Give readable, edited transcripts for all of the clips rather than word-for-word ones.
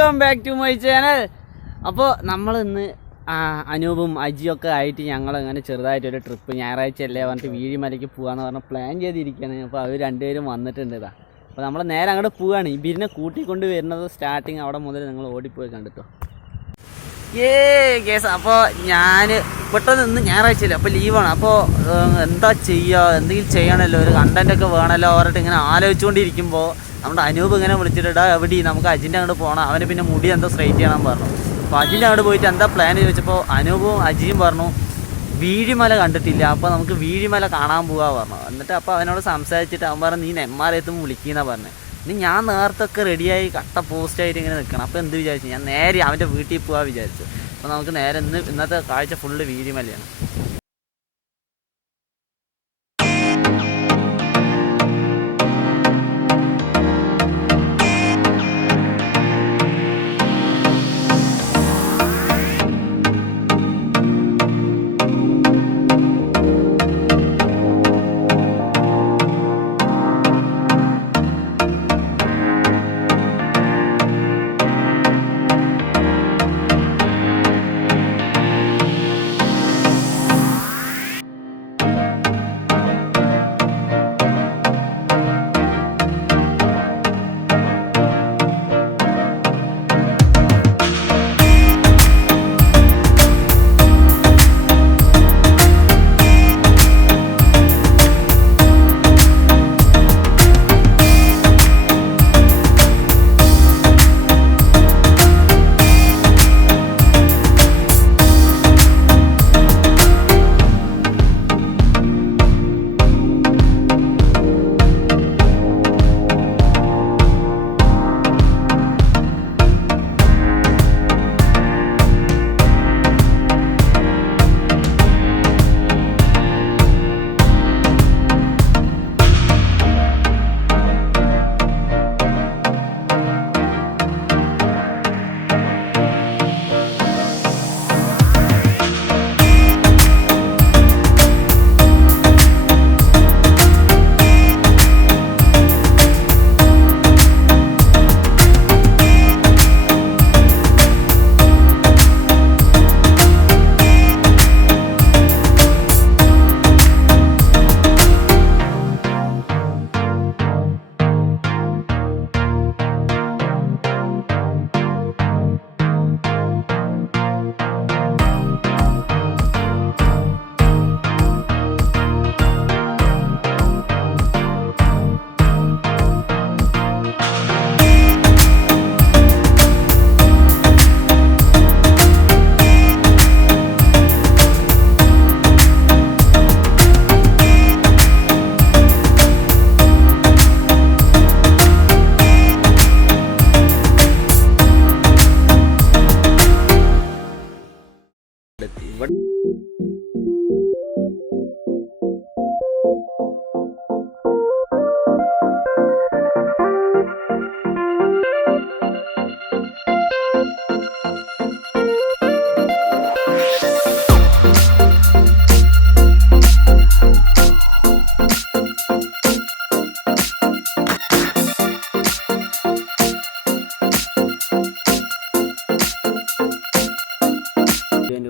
Welcome back to my channel. അപ്പോൾ നമ്മൾ ഇന്ന് അനൂപും അജിയൊക്കെ ആയിട്ട് ഞങ്ങളിങ്ങനെ ചെറുതായിട്ടൊരു ട്രിപ്പ് ഞായറാഴ്ച അല്ലേ പറഞ്ഞിട്ട് വീഴിമലയ്ക്ക് പോകാമെന്ന് പറഞ്ഞ് പ്ലാൻ ചെയ്തിരിക്കുകയാണ്. അപ്പോൾ അവർ രണ്ടുപേരും വന്നിട്ടുണ്ട്. ഇതാ അപ്പോൾ നമ്മൾ നേരെ അങ്ങോട്ട് പോവുകയാണ്. ഇബിരിനെ കൂട്ടിക്കൊണ്ട് വരുന്നത് സ്റ്റാർട്ടിങ് അവിടെ മുതൽ നിങ്ങൾ ഓടിപ്പോയി കണ്ടിട്ടോ. കേസ് അപ്പോൾ ഞാൻ പെട്ടെന്ന് ഇന്ന് ഞായറാഴ്ചയല്ലേ, അപ്പോൾ ലീവാണ്. അപ്പോൾ എന്താ ചെയ്യുക, എന്തെങ്കിലും ചെയ്യണമല്ലോ, ഒരു കണ്ടൻറ്റൊക്കെ വേണമല്ലോ പറഞ്ഞിട്ട് ഇങ്ങനെ ആലോചിച്ചുകൊണ്ടിരിക്കുമ്പോൾ നമ്മുടെ അനൂപ് ഇങ്ങനെ വിളിച്ചിട്ടാ എവിടെ നമുക്ക് അജിൻ്റെ അങ്ങോട്ട് പോകണം, അവന് പിന്നെ മുടി എന്തോ സ്ട്രൈറ്റ് ചെയ്യണം പറഞ്ഞു. അപ്പോൾ അജിൻ്റെ അങ്ങോട്ട് പോയിട്ട് എന്താ പ്ലാൻ ചോദിച്ചപ്പോൾ അനൂപും അജിയും പറഞ്ഞു വീഴിമല കണ്ടിട്ടില്ല, അപ്പോൾ നമുക്ക് വീഴിമല കാണാൻ പോകാൻ പറഞ്ഞു. എന്നിട്ട് അപ്പോൾ അവനോട് സംസാരിച്ചിട്ട് അവൻ പറഞ്ഞു നീ നെന്മാരെത്തുമ്പോൾ വിളിക്കുന്നതാണ് പറഞ്ഞത്. ഇനി ഞാൻ നേരത്തൊക്കെ റെഡിയായി കട്ട പോസ്റ്റായിട്ട് ഇങ്ങനെ നിൽക്കണം. അപ്പോൾ എന്ത് വിചാരിച്ചു, ഞാൻ നേരെ അവൻ്റെ വീട്ടിൽ പോകാൻ വിചാരിച്ചു. അപ്പോൾ നമുക്ക് നേരെ ഇന്നത്തെ കാഴ്ച ഫുള്ള് വീഴിമലയാണ്.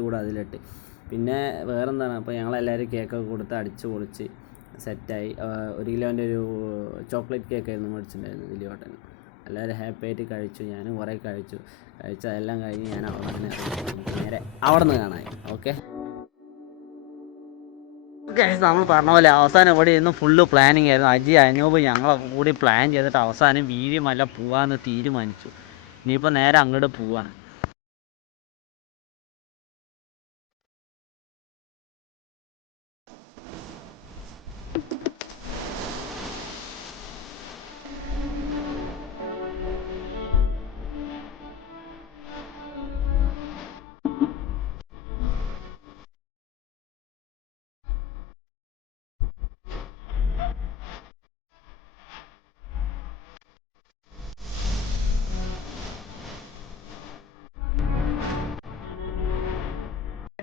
കൂടെ അതിലിട്ട് പിന്നെ വേറെന്താണ്, അപ്പോൾ ഞങ്ങളെല്ലാവരും കേക്കൊക്കെ കൊടുത്ത് അടിച്ച് പൊളിച്ച് സെറ്റായി. 1 കിലോൻ്റെ ഒരു ചോക്ലേറ്റ് കേക്കായിരുന്നു മേടിച്ചിട്ടുണ്ടായിരുന്നു വലിയ ഹോട്ടലിൽ. എല്ലാവരും ഹാപ്പി ആയിട്ട് കഴിച്ചു, ഞാനും കുറേ കഴിച്ചു. അതെല്ലാം കഴിഞ്ഞ് ഞാൻ നേരെ അവിടെ നിന്ന് കാണാൻ. ഓക്കെ നമ്മൾ പറഞ്ഞ പോലെ അവസാനം ഇവിടെ ഇന്നും ഫുള്ള് പ്ലാനിങ് ആയിരുന്നു. അജി അനൂപ് ഞങ്ങളെ കൂടി പ്ലാൻ ചെയ്തിട്ട് അവസാനം വീഴിമല പോകാമെന്ന് തീരുമാനിച്ചു. ഇനിയിപ്പോൾ നേരെ അങ്ങോട്ട് പോവാണ്.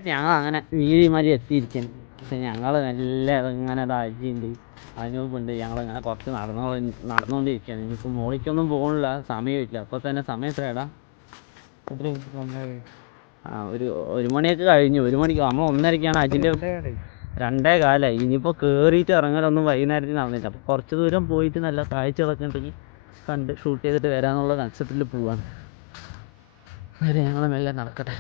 ഞങ്ങൾ അങ്ങനെ വീഴിമല എത്തിയിരിക്കുന്നു. പക്ഷെ ഞങ്ങൾ നല്ല ഇങ്ങനെ അജിയുണ്ട് അനൂപുണ്ട്, ഞങ്ങളിങ്ങനെ കുറച്ച് നടന്നുകൊണ്ടിരിക്കുകയാണ്. എനിക്ക് മോളിക്കൊന്നും പോകണില്ല, സമയമില്ല. അപ്പോൾ തന്നെ സമയം എത്രയാടാ, ഒരു മണിയൊക്കെ കഴിഞ്ഞു. 1 മണിക്ക് നമ്മൾ 1:30ക്കാണ് അജിൻ്റെ 2:15. ഇനിയിപ്പോൾ കയറിയിട്ട് ഇറങ്ങാനൊന്നും വൈകുന്നേരത്തിന് നടന്നില്ല. അപ്പോൾ കുറച്ച് ദൂരം പോയിട്ട് നല്ല കാഴ്ചകളൊക്കെ ഉണ്ടെങ്കിൽ കണ്ട് ഷൂട്ട് ചെയ്തിട്ട് വരാമെന്നുള്ള കൺസെപ്റ്റിൽ പോവാണ്. വരെ ഞങ്ങൾ മെല്ലെ നടക്കട്ടെ.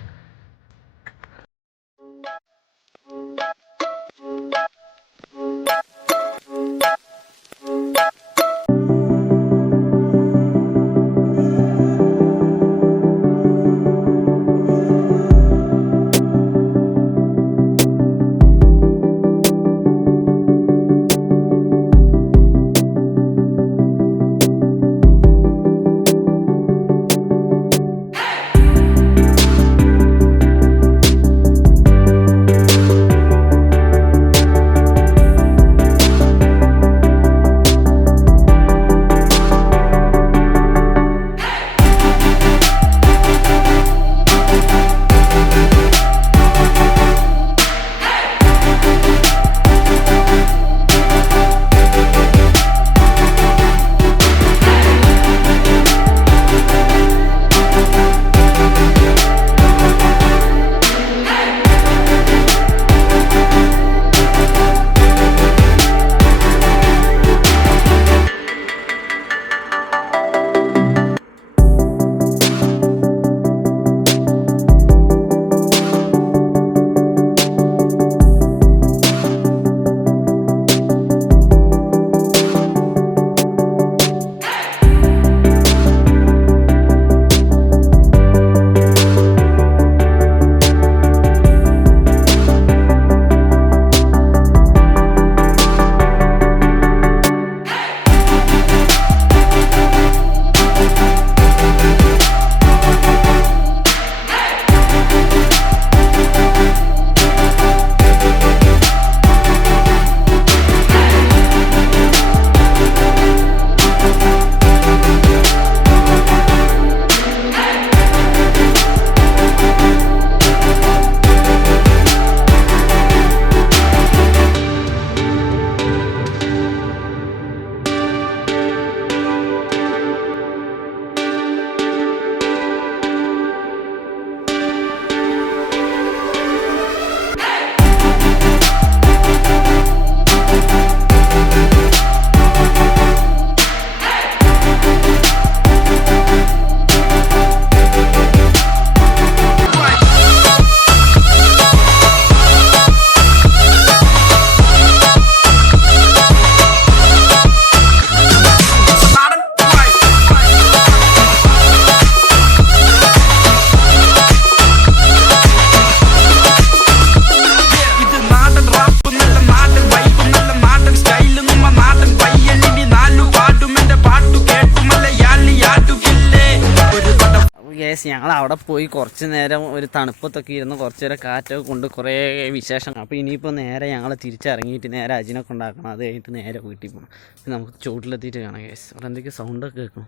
ഞങ്ങൾ അവിടെ പോയി കുറച്ച് നേരം ഒരു തണുപ്പത്തൊക്കെ ഇരുന്ന് കുറച്ച് നേരം കാറ്റൊക്കെ കൊണ്ട് കുറേ വിശേഷം. അപ്പോൾ ഇനിയിപ്പോൾ നേരെ ഞങ്ങൾ തിരിച്ചിറങ്ങിയിട്ട് നേരെ അജിനെ കൊണ്ടാക്കണം. അത് കഴിഞ്ഞിട്ട് നേരെ വീട്ടിൽ പോകണം. പിന്നെ നമുക്ക് ചോട്ടിലെത്തിയിട്ട് കാണാം കേസ്. അവിടെ എന്തൊക്കെയോ സൗണ്ടൊക്കെ കേൾക്കണം.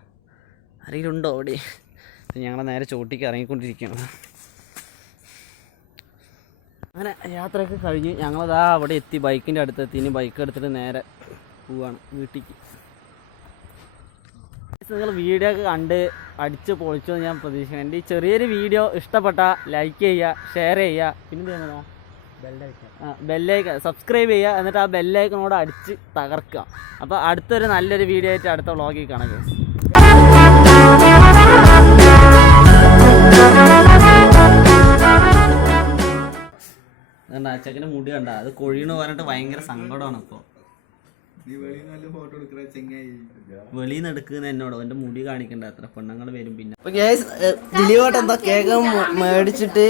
ആരെങ്കിലും ഉണ്ടോ അവിടെ? ഞങ്ങൾ നേരെ ചോട്ടിക്ക് ഇറങ്ങിക്കൊണ്ടിരിക്കുകയാണ്. അങ്ങനെ യാത്രയൊക്കെ കഴിഞ്ഞ് ഞങ്ങളതാ അവിടെ എത്തി. ബൈക്കിൻ്റെ അടുത്തെത്തി. ഇനി ബൈക്ക് എടുത്തിട്ട് നേരെ പോവാണ് വീട്ടിലേക്ക്. നിങ്ങൾ വീഡിയോ ഒക്കെ കണ്ട് അടിച്ച് പൊളിച്ചു ഞാൻ പ്രതീക്ഷിക്കുന്നു. എൻ്റെ ഈ ചെറിയൊരു വീഡിയോ ഇഷ്ടപ്പെട്ട ലൈക്ക് ചെയ്യുക, ഷെയർ ചെയ്യുക, പിന്നെ ബെല്ലൈക്കൺ സബ്സ്ക്രൈബ് ചെയ്യുക. എന്നിട്ട് ആ ബെല്ലൈക്കണോട് അടിച്ച് തകർക്കുക. അപ്പോൾ അടുത്തൊരു നല്ലൊരു വീഡിയോ ആയിട്ട് അടുത്ത വ്ളോഗിൽ കാണാം. അതുകൊണ്ട് അച്ചക്കൻ്റെ മുടി കണ്ട അത് കൊഴിയെന്ന് പറഞ്ഞിട്ട് ഭയങ്കര സങ്കടമാണ്. ഇപ്പോൾ വെളിയിൽ നിന്ന് എടുക്കുന്ന എന്നോടോ എൻ്റെ മുടി കാണിക്കണ്ട അത്ര പെണ്ണുങ്ങൾ വരും. പിന്നെ ദിലീപായിട്ട് എന്താ കേക്ക് മേടിച്ചിട്ട്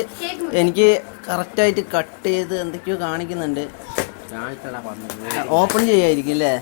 എനിക്ക് കറക്റ്റായിട്ട് കട്ട് ചെയ്ത് എന്തൊക്കെയോ കാണിക്കുന്നുണ്ട്. ഓപ്പൺ ചെയ്യായിരിക്കും അല്ലേ?